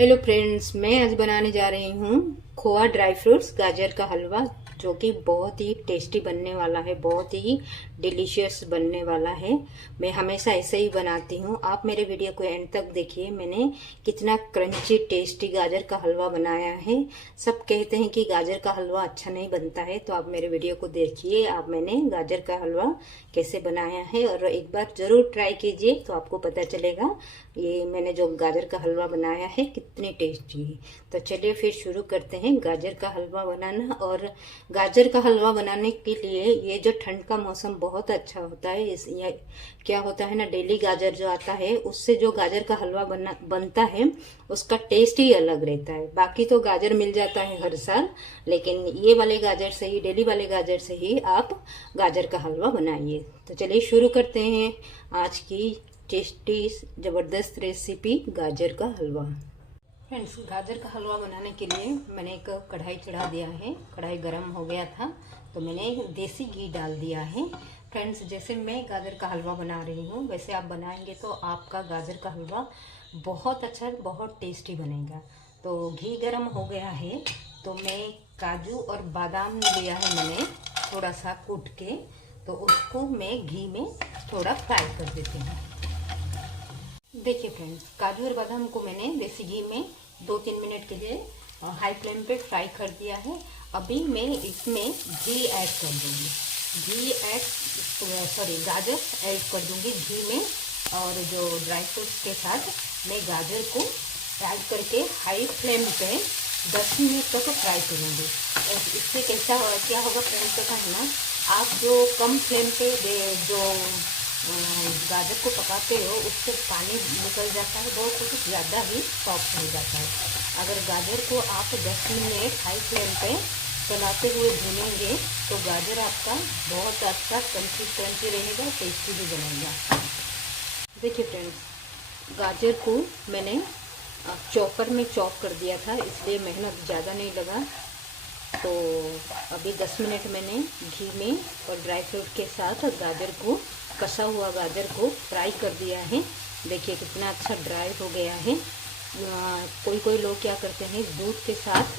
Hello friends, मैं आज बनाने जा रही हूँ खोआ ड्राई फ्रूट्स गाजर का हलवा, जो कि बहुत ही टेस्टी बनने वाला है, बहुत ही डिलीशियस बनने वाला है। मैं हमेशा ऐसे ही बनाती हूँ। आप मेरे वीडियो को एंड तक देखिए, मैंने कितना क्रंची टेस्टी गाजर का हलवा बनाया है। सब कहते हैं कि गाजर का हलवा अच्छा नहीं बनता है, तो आप मेरे वीडियो को देखिए। आप मैंने गाजर का हलवा कैसे बनाया है और एक बार जरूर ट्राई कीजिए, तो आपको पता चलेगा ये मैंने जो गाजर का हलवा बनाया है कितनी टेस्टी है। तो चलिए फिर शुरू करते हैं गाजर का हलवा बनाना। और गाजर का हलवा बनाने के लिए ये जो ठंड का मौसम बहुत अच्छा होता है, इस ये क्या होता है ना, डेली गाजर जो आता है उससे जो गाजर का हलवा बनता है उसका टेस्ट ही अलग रहता है। बाकी तो गाजर मिल जाता है हर साल, लेकिन ये वाले गाजर से ही, डेली वाले गाजर से ही आप गाजर का हलवा बनाइए। तो चलिए शुरू करते हैं आज की टेस्टी जबरदस्त रेसिपी गाजर का हलवा। फ्रेंड्स, गाजर का हलवा बनाने के लिए मैंने एक कढ़ाई चढ़ा दिया है। कढ़ाई गर्म हो गया था तो मैंने देसी घी डाल दिया है। फ्रेंड्स, जैसे मैं गाजर का हलवा बना रही हूँ वैसे आप बनाएंगे तो आपका गाजर का हलवा बहुत अच्छा, बहुत टेस्टी बनेगा। तो घी गर्म हो गया है तो मैं काजू और बादाम लिया है मैंने थोड़ा सा कूट के, तो उसको मैं घी में थोड़ा फ्राई कर देती हूँ। देखिए फ्रेंड्स, काजू और बादाम को मैंने देसी घी में 2-3 मिनट के लिए हाई फ्लेम पे फ्राई कर दिया है। अभी मैं इसमें घी ऐड कर दूंगी, गाजर ऐड कर दूंगी घी में। और जो ड्राई फ्रूट्स के साथ मैं गाजर को ऐड करके हाई फ्लेम पे 10 मिनट तक फ्राई करूंगी। और इससे क्या होगा फ्रेंड्स, पता है ना, आप जो कम फ्लेम पे जो गाजर को पकाते हो उससे पानी निकल जाता है, बहुत कुछ ज़्यादा ही सॉफ्ट हो जाता है। अगर गाजर को आप 10 मिनट हाई फ्लेम पे चलाते हुए भूनेंगे तो गाजर आपका बहुत अच्छा क्रंची रहेगा, टेस्टी भी बनेगा। देखिए फ्रेंड्स, गाजर को मैंने चॉपर में चॉप कर दिया था, इसलिए मेहनत ज़्यादा नहीं लगा। तो अभी 10 मिनट मैंने घी में और ड्राई फ्रूट के साथ गाजर को, कसा हुआ गाजर को फ्राई कर दिया है। देखिए कितना अच्छा ड्राई हो गया है। कोई लोग क्या करते हैं, दूध के साथ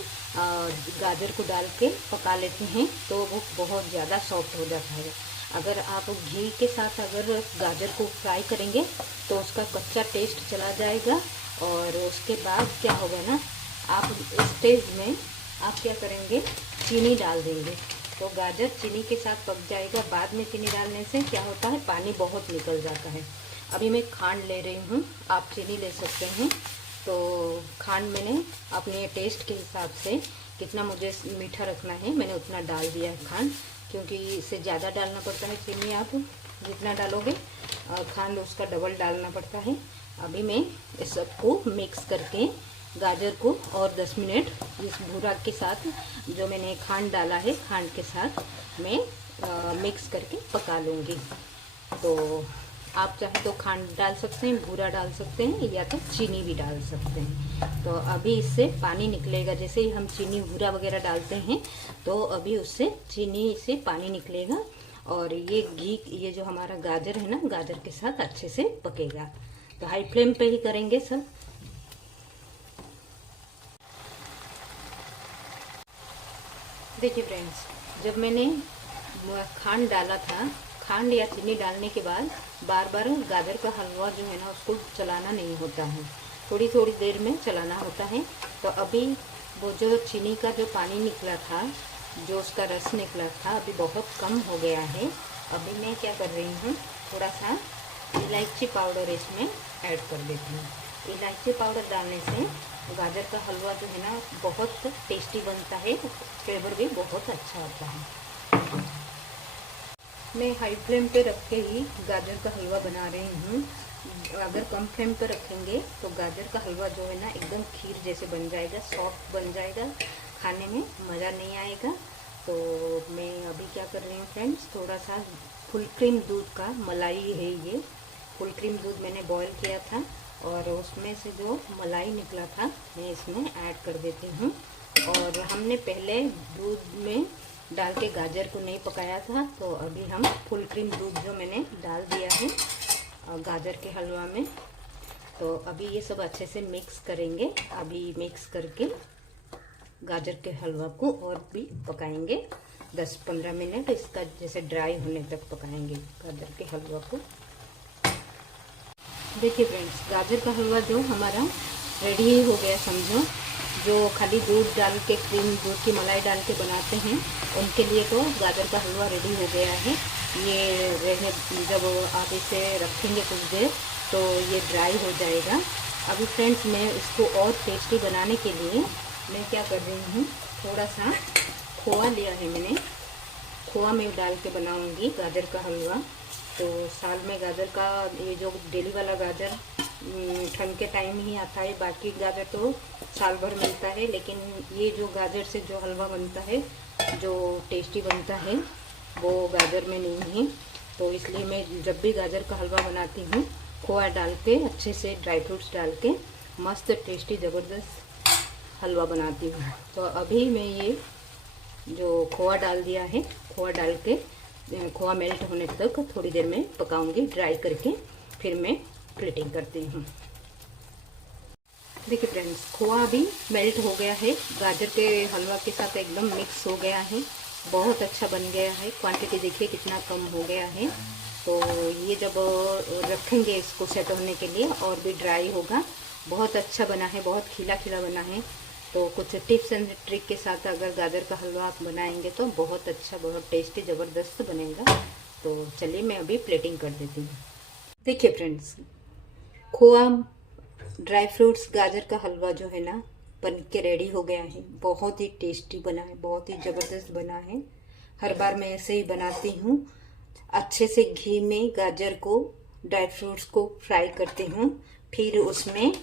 गाजर को डाल के पका लेते हैं तो वो बहुत ज़्यादा सॉफ्ट हो जाता है। अगर आप घी के साथ अगर गाजर को फ्राई करेंगे तो उसका कच्चा टेस्ट चला जाएगा। और उसके बाद क्या होगा ना, आप स्टेज में आप क्या करेंगे, चीनी डाल देंगे तो गाजर चीनी के साथ पक जाएगा। बाद में चीनी डालने से क्या होता है, पानी बहुत निकल जाता है। अभी मैं खांड ले रही हूँ, आप चीनी ले सकते हैं। तो खांड मैंने अपने टेस्ट के हिसाब से कितना मुझे मीठा रखना है मैंने उतना डाल दिया है खांड, क्योंकि इससे ज़्यादा डालना पड़ता है चीनी। आप जितना डालोगे खांड उसका डबल डालना पड़ता है। अभी मैं इस सबको मिक्स करके गाजर को और 10 मिनट इस भूरा के साथ, जो मैंने खांड डाला है खांड के साथ मैं मिक्स करके पका लूँगी। तो आप चाहे तो खांड डाल सकते हैं, भूरा डाल सकते हैं, या तो चीनी भी डाल सकते हैं। तो अभी इससे पानी निकलेगा, जैसे ही हम चीनी भूरा वगैरह डालते हैं तो अभी उससे चीनी से पानी निकलेगा और ये घी, ये जो हमारा गाजर है ना, गाजर के साथ अच्छे से पकेगा। तो हाई फ्लेम पे ही करेंगे सब। देखिए फ्रेंड्स, जब मैंने खांड डाला था, खांड या चीनी डालने के बाद बार बार गाजर का हलवा जो है ना उसको चलाना नहीं होता है, थोड़ी थोड़ी देर में चलाना होता है। तो अभी वो जो चीनी का जो पानी निकला था, जो उसका रस निकला था, अभी बहुत कम हो गया है। अभी मैं क्या कर रही हूँ, थोड़ा सा इलायची पाउडर इसमें ऐड कर देती हूँ। इलायची पाउडर डालने से गाजर का हलवा जो है ना बहुत टेस्टी बनता है, फ्लेवर भी बहुत अच्छा आता है। मैं हाई फ्लेम पे रख के ही गाजर का हलवा बना रही हूँ। अगर कम फ्लेम पे रखेंगे तो गाजर का हलवा जो है ना एकदम खीर जैसे बन जाएगा, सॉफ्ट बन जाएगा, खाने में मज़ा नहीं आएगा। तो मैं अभी क्या कर रही हूँ फ्रेंड्स, थोड़ा सा फुल क्रीम दूध का, मलाई है ये, फुल क्रीम दूध मैंने बॉईल किया था और उसमें से जो मलाई निकला था मैं इसमें ऐड कर देती हूँ। और हमने पहले दूध में डाल के गाजर को नहीं पकाया था, तो अभी हम फुल क्रीम दूध जो मैंने डाल दिया है गाजर के हलवा में। तो अभी ये सब अच्छे से मिक्स करेंगे। अभी मिक्स करके गाजर के हलवा को और भी पकाएंगे 10-15 मिनट, इसका जैसे ड्राई होने तक पकाएंगे गाजर के हलवा को। देखिए फ्रेंड्स, गाजर का हलवा जो हमारा रेडी ही हो गया समझो। जो खाली दूध डाल के, दूध की मलाई डाल के बनाते हैं उनके लिए तो गाजर का हलवा रेडी हो गया है। ये रहने, जब आप इसे रखेंगे कुछ देर तो ये ड्राई हो जाएगा। अभी फ्रेंड्स, मैं इसको और टेस्टी बनाने के लिए मैं क्या कर रही हूँ, थोड़ा सा खोआ लिया है मैंने। खोआ में डाल के बनाऊँगी गाजर का हलवा। तो साल में गाजर का, ये जो डेली वाला गाजर ठंड के टाइम ही आता है, बाकी गाजर तो साल भर मिलता है, लेकिन ये जो गाजर से जो हलवा बनता है, जो टेस्टी बनता है, वो गाजर में नहीं है। तो इसलिए मैं जब भी गाजर का हलवा बनाती हूँ खोआ डाल के, अच्छे से ड्राई फ्रूट्स डाल के मस्त टेस्टी ज़बरदस्त हलवा बनाती हूँ। तो अभी मैं ये जो खोआ डाल दिया है, खोआ डाल के खोआ मेल्ट होने तक थोड़ी देर में पकाऊंगी ड्राई करके, फिर मैं प्लेटिंग करती हूँ। देखिए फ्रेंड्स, खोआ भी मेल्ट हो गया है, गाजर के हलवा के साथ एकदम मिक्स हो गया है, बहुत अच्छा बन गया है। क्वांटिटी देखिए कितना कम हो गया है। तो ये जब रखेंगे इसको सेट होने के लिए और भी ड्राई होगा। बहुत अच्छा बना है, बहुत खिला खिला बना है। तो कुछ टिप्स एंड ट्रिक के साथ अगर गाजर का हलवा आप बनाएंगे तो बहुत अच्छा, बहुत टेस्टी ज़बरदस्त बनेगा। तो चलिए मैं अभी प्लेटिंग कर देती हूँ। देखिए फ्रेंड्स, खोआ, ड्राई फ्रूट्स, गाजर का हलवा जो है ना बन के रेडी हो गया है। बहुत ही टेस्टी बना है, बहुत ही ज़बरदस्त बना है। हर बार मैं ऐसे ही बनाती हूँ। अच्छे से घी में गाजर को, ड्राई फ्रूट्स को फ्राई करती हूँ, फिर उसमें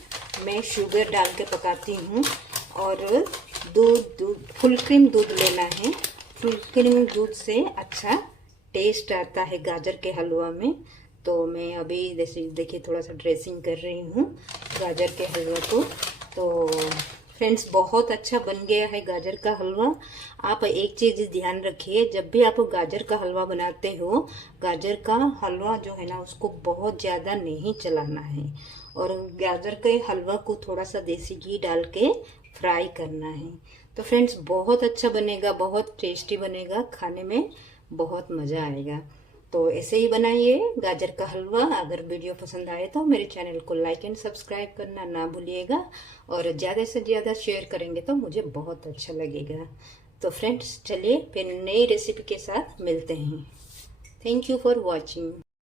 मैं शुगर डाल के पकाती हूँ। और दूध फुल क्रीम दूध लेना है। फुल क्रीम दूध से अच्छा टेस्ट आता है गाजर के हलवा में। तो मैं अभी जैसे देखिए थोड़ा सा ड्रेसिंग कर रही हूँ गाजर के हलवा को। तो फ्रेंड्स, बहुत अच्छा बन गया है गाजर का हलवा। आप एक चीज़ ध्यान रखिए, जब भी आप गाजर का हलवा बनाते हो, गाजर का हलवा जो है ना उसको बहुत ज़्यादा नहीं चलाना है, और गाजर के हलवा को थोड़ा सा देसी घी डाल के फ्राई करना है। तो फ्रेंड्स, बहुत अच्छा बनेगा, बहुत टेस्टी बनेगा, खाने में बहुत मज़ा आएगा। तो ऐसे ही बनाइए गाजर का हलवा। अगर वीडियो पसंद आए तो मेरे चैनल को लाइक एंड सब्सक्राइब करना ना भूलिएगा, और ज़्यादा से ज़्यादा शेयर करेंगे तो मुझे बहुत अच्छा लगेगा। तो फ्रेंड्स, चलिए फिर नई रेसिपी के साथ मिलते हैं। Thank you for watching.